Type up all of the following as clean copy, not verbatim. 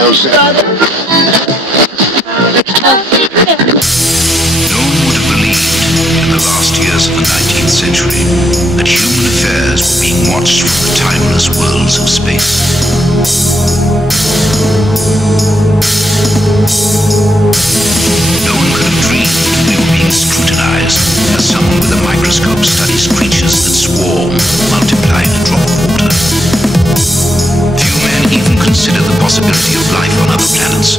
would have believed in the last years of the 19th century that human affairs were being watched from the timeless worlds of space. No one could have dreamed we were being scrutinized as someone with a microscope studies creatures that swarm, multiply in a drop of water. Few men even consider the possibility of life on other planets.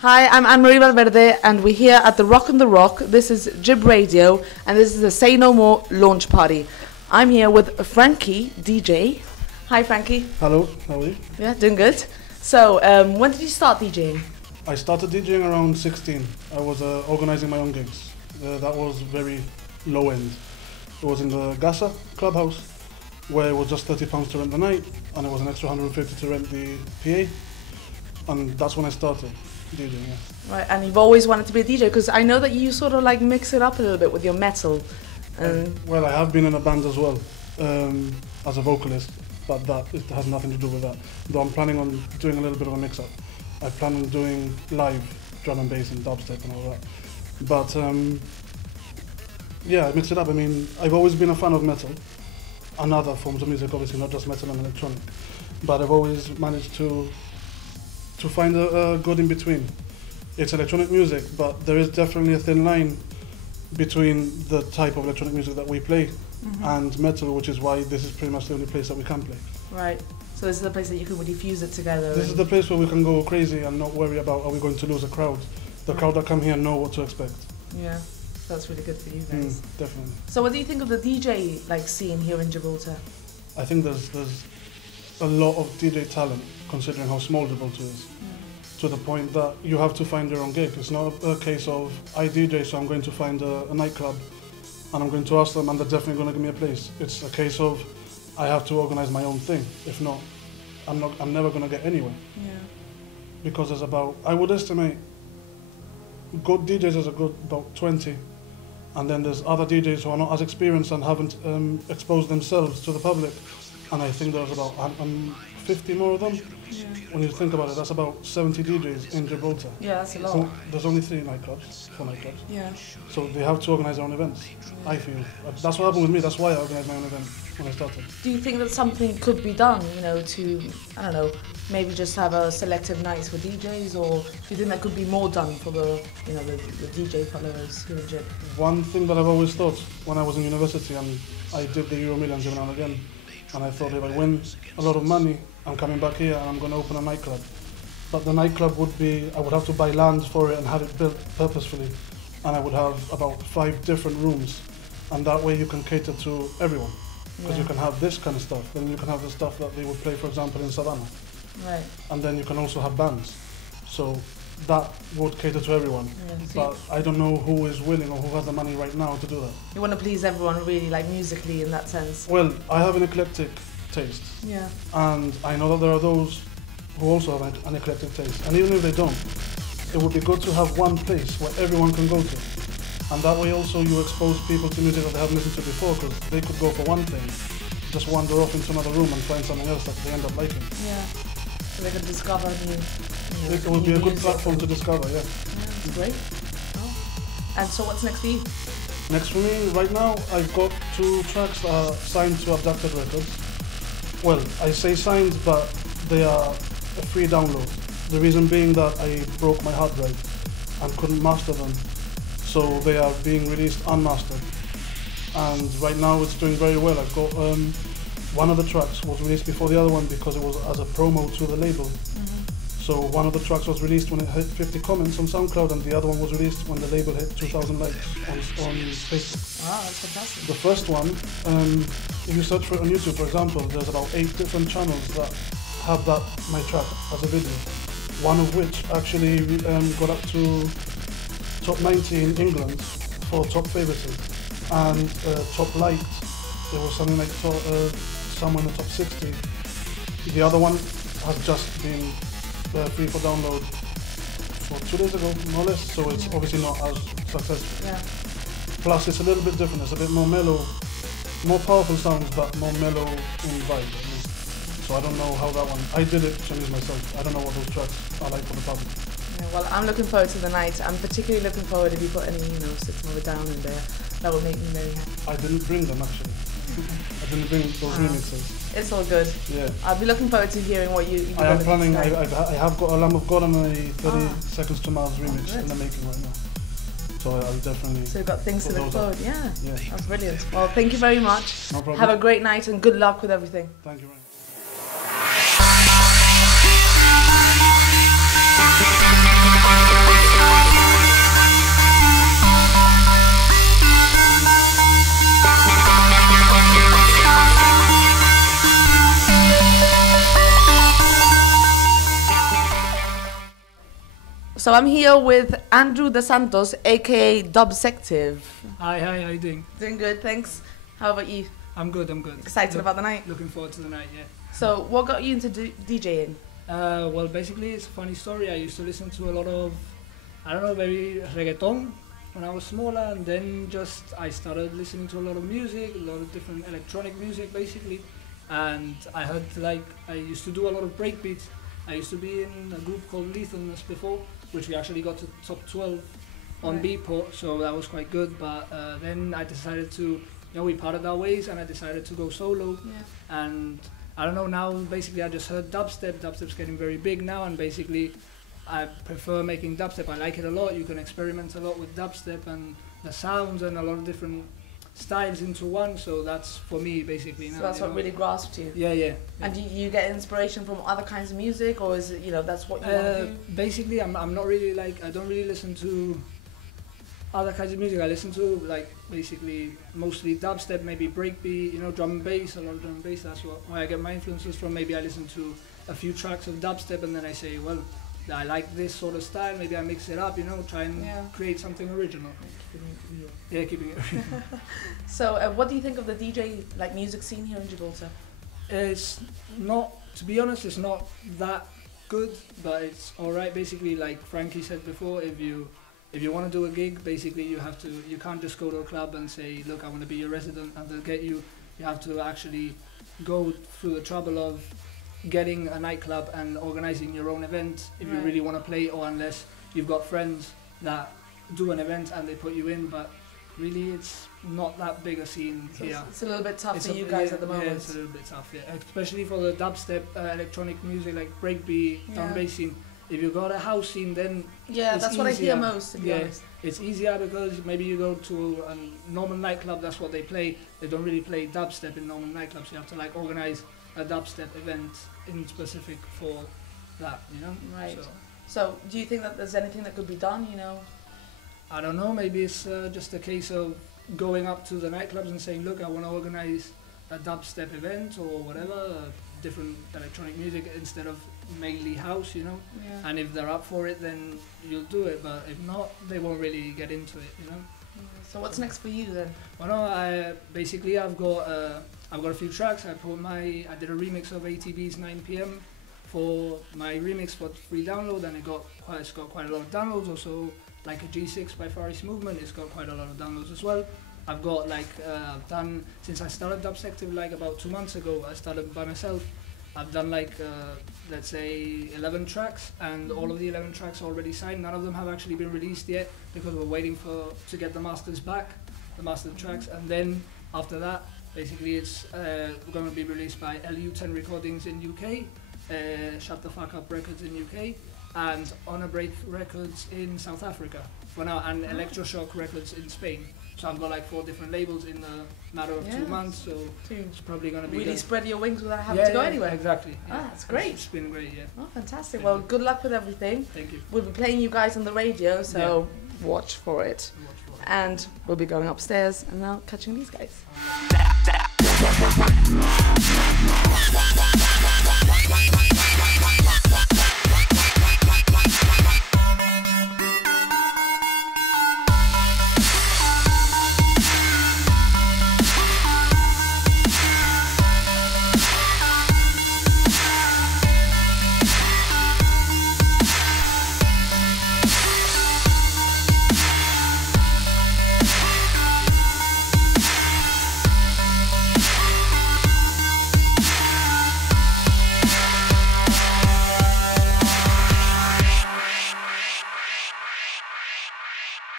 Hi, I'm Anne-Marie Valverde and we're here at the Rock and the Rock. This is GIB Radio and this is the Say No More launch party. I'm here with Frank-E, DJ. Hi Frank-E. Hello, how are you? Yeah, doing good. So, when did you start DJing? I started DJing around 16. I was organizing my own gigs. That was very low end. It was in the Gaza clubhouse where it was just £30 to rent the night and it was an extra 150 to rent the PA. And that's when I started DJing, yeah. Right, and you've always wanted to be a DJ because I know that you sort of like mix it up a little bit with your metal. Well, I have been in a band as well as a vocalist, but it has nothing to do with that. Though I'm planning on doing a little bit of a mix-up. I plan on doing live drum and bass and dubstep and all that. But yeah, I mix it up. I mean, I've always been a fan of metal and other forms of music, obviously not just metal and electronic. But I've always managed to find a good in between. It's electronic music, but there is definitely a thin line between the type of electronic music that we play and metal, which is why this is pretty much the only place that we can play. Right. So this is the place that you can really fuse it together. This is the place where we can go crazy and not worry about are we going to lose a crowd. The crowd that come here know what to expect. Yeah, that's really good for you guys. Definitely. So what do you think of the DJ scene here in Gibraltar? I think there's a lot of DJ talent considering how small Gibraltar is. To the point that you have to find your own gig. It's not a case of I DJ, so I'm going to find a nightclub and I'm going to ask them and they're definitely going to give me a place. It's a case of I have to organize my own thing. If not, I'm never going to get anywhere. Yeah. Because there's I would estimate good DJs is about 20, and then there's other DJs who are not as experienced and haven't exposed themselves to the public, and I think there's about 50 more of them. Yeah. When you think about it, that's about 70 DJs in Gibraltar. Yeah, that's a lot. So there's only 4 nightclubs. Yeah. So they have to organize their own events, I feel. That's what happened with me, that's why I organized my own event when I started. Do you think that something could be done, to, I don't know, maybe just have a selective nights for DJs, or do you think that could be more done for the DJ followers here in Gib? One thing that I've always thought when I was in university, and I did the Euro Millions every now and again, and I thought if I win a lot of money, I'm coming back here and I'm going to open a nightclub. But the nightclub would be, I would have to buy land for it and have it built purposefully. And I would have about 5 different rooms. And that way you can cater to everyone. Because you can have this kind of stuff. Then you can have the stuff that they would play, for example, in Savannah. Right. And then you can also have bands. So that would cater to everyone. Yeah, but I don't know who is willing or who has the money right now to do that. You want to please everyone really, musically in that sense? Well, I have an eclectic taste. Yeah. And I know that there are those who also have an eclectic taste. And even if they don't, it would be good to have one place where everyone can go to. And that way also you expose people to music that they haven't listened to before, because they could go for one thing, just wander off into another room and find something else that they end up liking. Yeah. So they can discover new. It would be a good platform to discover, yeah. Yeah, great. Oh. And so what's next for you? Next for me, right now, I've got 2 tracks signed to Abducted Records. Well, I say signed, but they are a free download. The reason being that I broke my hard drive and couldn't master them. So they are being released unmastered. And right now it's doing very well. I've got one of the tracks was released before the other one because it was as a promo to the label. So one of the tracks was released when it hit 50 comments on SoundCloud, and the other one was released when the label hit 2,000 likes on Facebook. Wow, that's fantastic. The first one, if you search for it on YouTube, for example, there's about 8 different channels that have my track as a video. One of which actually got up to top 90 in England for top favoriting, and top liked. It was something like somewhere in the top 60. The other one has just been free for download for 2 days ago, more or less, so it's obviously not as successful. Yeah. Plus it's a little bit different, it's a bit more mellow, more powerful sounds, but more mellow in vibe at least. So I don't know how that one, I did it to amuse myself. I don't know what those tracks are like for the public. Yeah, well, I'm looking forward to the night. I'm particularly looking forward if you put any, System of a Down in there. That would make me very happy. I didn't bring them actually. I didn't bring those remixes. It's all good. Yeah. I'll be looking forward to hearing what you I am planning, I have got a Lamb of God and a 30 Seconds to Mars remix good. in the making right now. So I'll definitely... So you've got things to look forward. Yeah, that's brilliant. Well, thank you very much. No problem. Have a great night and good luck with everything. Thank you very much. So I'm here with Andrew De Santos, aka Dubsective. Hi, how you doing? Doing good, thanks. How about you? I'm good, I'm good. Excited about the night? Looking forward to the night, yeah. So what got you into DJing? Well, basically it's a funny story. I used to listen to a lot of, very reggaeton when I was smaller, and then I started listening to a lot of music, a lot of different electronic music basically, and I used to do a lot of breakbeats. I used to be in a group called Lethalness before, which we actually got to top 12 on Beatport, so that was quite good, but then I decided to, we parted our ways and I decided to go solo, and I don't know, now basically I just heard dubstep. Dubstep's getting very big now, and basically I prefer making dubstep. I like it a lot. You can experiment a lot with dubstep and the sounds and a lot of different styles into one, so that's for me basically now. So that's what really grasped you? Yeah. And do you get inspiration from other kinds of music, or is it, that's what you want to do? Basically, I'm not really I don't really listen to other kinds of music. I listen to basically mostly dubstep, maybe breakbeat, drum and bass, a lot of drum and bass. That's where I get my influences from. Maybe I listen to a few tracks of dubstep and then I say, well, I like this sort of style, maybe I mix it up, try and create something original. Keeping it real. So what do you think of the DJ music scene here in Gibraltar? It's not, to be honest, it's not that good, but it's alright. Basically, like Frankie said before, if you want to do a gig, basically you can't just go to a club and say, look, I want to be your resident, and they'll get you. You have to actually go through the trouble of getting a nightclub and organising your own event if you really want to play, or unless you've got friends that do an event and they put you in, but really it's not that big a scene here. It's a little bit tough for you guys at the moment. Yeah, it's a little bit tough, especially for the dubstep electronic music like breakbeat, drum bass scene. If you've got a house scene, then that's what I hear most, to be honest. It's easier because maybe you go to a normal nightclub, that's what they play. They don't really play dubstep in normal nightclubs. You have to organise a dubstep event in specific for that, Right. So do you think that there's anything that could be done, I don't know, maybe it's just a case of going up to the nightclubs and saying, look, I want to organise a dubstep event or whatever, different electronic music instead of mainly house, and if they're up for it, then you'll do it, but if not, they won't really get into it, So what's next for you then? Well, no, I've got a few tracks. I did a remix of ATB's 9 PM for my remix for free download, and it's got quite a lot of downloads. Also, like a G6 by Far East Movement, it's got quite a lot of downloads as well. I've got done, since I started Dubsective about 2 months ago, I started by myself. I've done let's say 11 tracks, and all of the 11 tracks are already signed. None of them have actually been released yet because we're waiting to get the masters back, the mastered tracks, and then after that, basically it's going to be released by LU10 Recordings in UK, Shut the Fuck Up Records in UK, and On a Break Records in South Africa for now, and Electroshock Records in Spain. So I've got like 4 different labels in a matter of 2 months, so it's probably going to be really spread your wings without having to go anywhere. Exactly. Ah, that's great. It's been great, yeah. Oh, fantastic. Well, good luck with everything. Thank you. We'll be playing you guys on the radio, so watch for it. And we'll be going upstairs and now catching these guys.